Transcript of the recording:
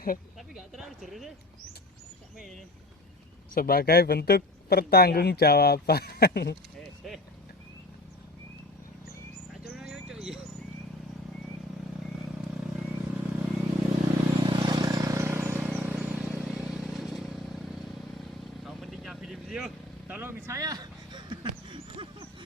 Tapi nggak terlalu jernih sih. Sampai ini. Sebagai bentuk pertanggungjawaban. Aculnya nyucuk ya. Tahu pentingnya video-video? Tolong saya.